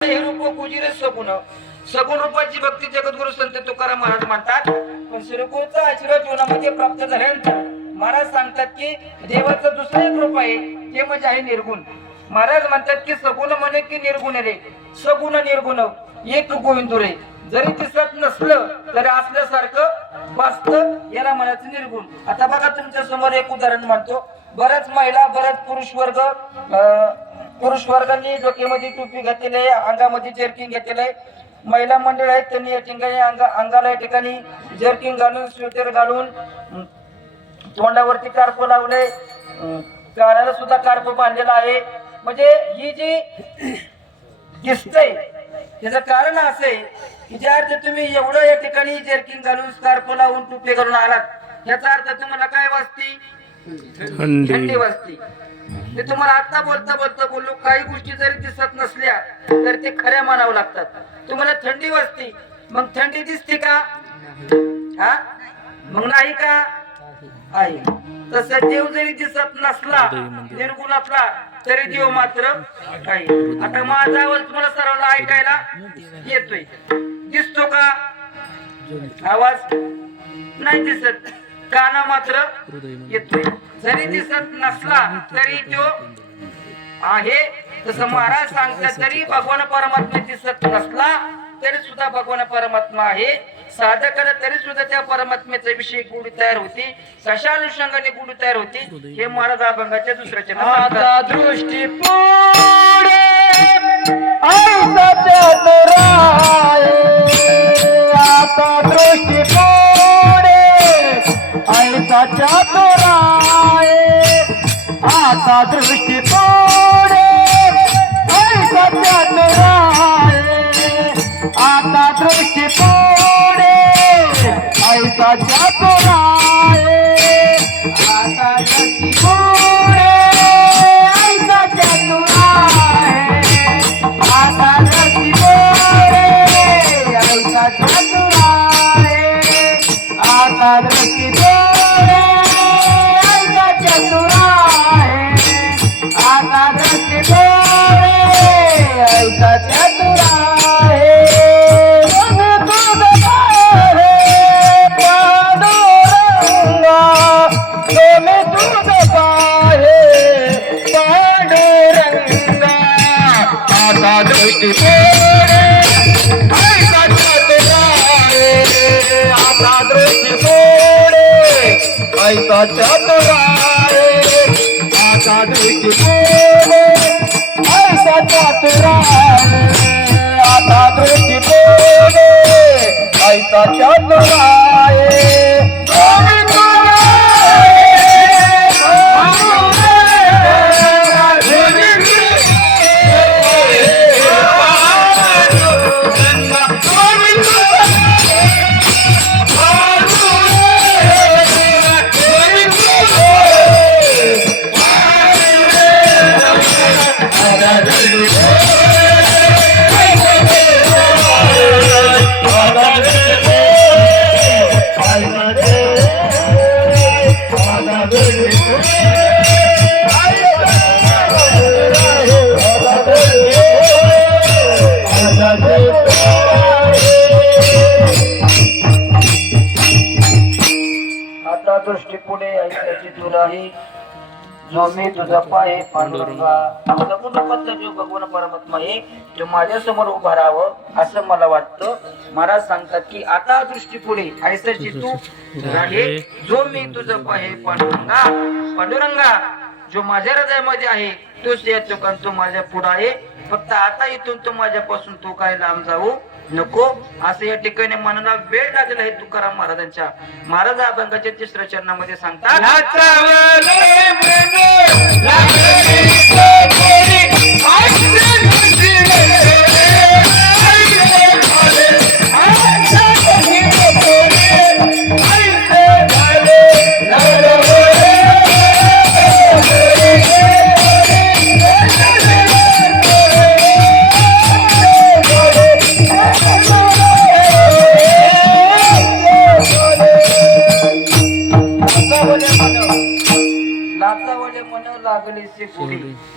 हे रूप गुजिरे सगुण सगुण रूपाची भक्ती जगद्गुरु संत तुकाराम महाराज म्हणतात. पण श्रीगुरूचा आशीर्वाद जीवनामध्ये प्राप्त झाल्यानंतर महाराज सांगतात की देवाचं दुसरं एक रूप आहे ते म्हणजे आहे निर्गुण. महाराज म्हणतात की सगुण म्हणे की निर्गुण रे, सगुण निर्गुण एक गोविंदू रे. जरी दिसत नसलं तरी असल्यासारखं वाचतं, याला म्हणायचं निर्गुण. आता बघा तुमच्या समोर एक उदाहरण म्हणतो. बऱ्याच महिला बऱ्याच पुरुष वर्गांनी डोक्यामध्ये टोपी घातलेली आहे, अंगामध्ये जर्किंग घेतलेलं आहे. महिला मंडळ आहेत त्यांनी या ठिकाणी अंगाला या ठिकाणी जर्किंग घालून स्वेटर घालून तोंडावरती कार्प लावले, कानाला सुद्धा कार्प बांधलेला आहे. म्हणजे ही जी दिसतंय त्याचं कारण असं आहे की ज्या अर्थ तुम्ही एवढं या ठिकाणी जर्किंग घालून स्कार्फ लावून टोपी घालून आलात याचा अर्थ तुम्हाला काय वाजती? थंडी वाजती. ते तुम्हाला आता बोलता बोलता बोललो, काही गोष्टी जरी दिसत नसल्या तर ते खऱ्या मानावं लागतात. तुम्हाला थंडी वाजती, मग थंडी दिसते का? हा मग नाही का? आहे. तसं देव जरी दिसत नसला निर्गुणातला तरी देव मात्र आहे. आता माझा आवाज तुम्हाला सर्वांना ऐकायला येतोय, दिसतो का? आवाज नाही दिसत, काना मात्र येतोय. जरी दिसत नसला तरी तो आहे. तसं महाराज सांगतात तरी भगवान परमात्मा दिसत नसला तरी सुद्धा भगवान परमात्मा आहे. साधकाला तरी सुद्धा त्या परमात्म्याचा विषयी गुढी तयार होती, सशानुषंगाने गुढी तयार होती. हे महाराज अभंगाच्या दुसऱ्या चरणात दृष्टी पुढे आता दृष्टी पुढे ऐसा चातुराय, आता दृष्टी पुढे ऐसा चातुराय, आता दृष्टी पुढे ऐसा चातुराय, आता दृष्टी पुढे ऐसा चातुराय, आता दृष्टी पुढे ऐसा चातुराय, आता दृष्टी पुढे ऐसा चातुराय, आता दृष्टी पुढे ऐसा चातुराय. दृष्टी पुढे ऐसा चातुराय, आता दृष्टी पुढे ऐसा चातुराय, आता दृष्टी पुढे ऐसा चातुराय, आता दृष्टी पुढे ऐसा चातुराय. दृष्टी पुढे ऐकायची तुलाही जो मी तुझा पाय पांडुरंगा. जो भगवान परमात्मा आहे तो माझ्या समोर उभा राहावं असं मला वाटतं. महाराज सांगतात की आता दृष्टी पुढे ऐसाची तू राहे जो मी तुझं पाय पांडुरंगा. पांडुरंगा जो माझ्या हृदयामध्ये आहे तोच या चुकान तो माझ्या पुढे आहे. फक्त आता इथून तो माझ्यापासून तो काय लांब जाऊ नको असं या ठिकाणी मनाला वेळ लागलेला आहे तुकाराम महाराजांच्या. महाराज अभंगाच्या तिसऱ्या चरणामध्ये सांगतात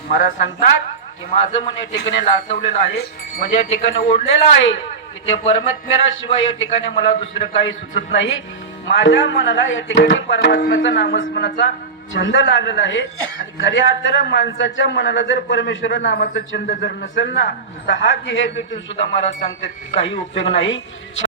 महाराज सांगतात की माझं मन या ठिकाणी लाचवलेलं आहे, म्हणजे या ठिकाणी ओढलेलं आहे की ते परमात्म्याला शिवाय या ठिकाणी मला दुसरं काही सुचत नाही. माझ्या मनाला या ठिकाणी परमात्म्याचा नामस्मरणाचा छंद लागलेला आहे. आणि खऱ्या अर्थानं माणसाच्या मनाला जर परमेश्वर नामाचा छंद जर नसेल ना, तर हा देह भेटून सुद्धा मला सांगतात काही उपयोग नाही.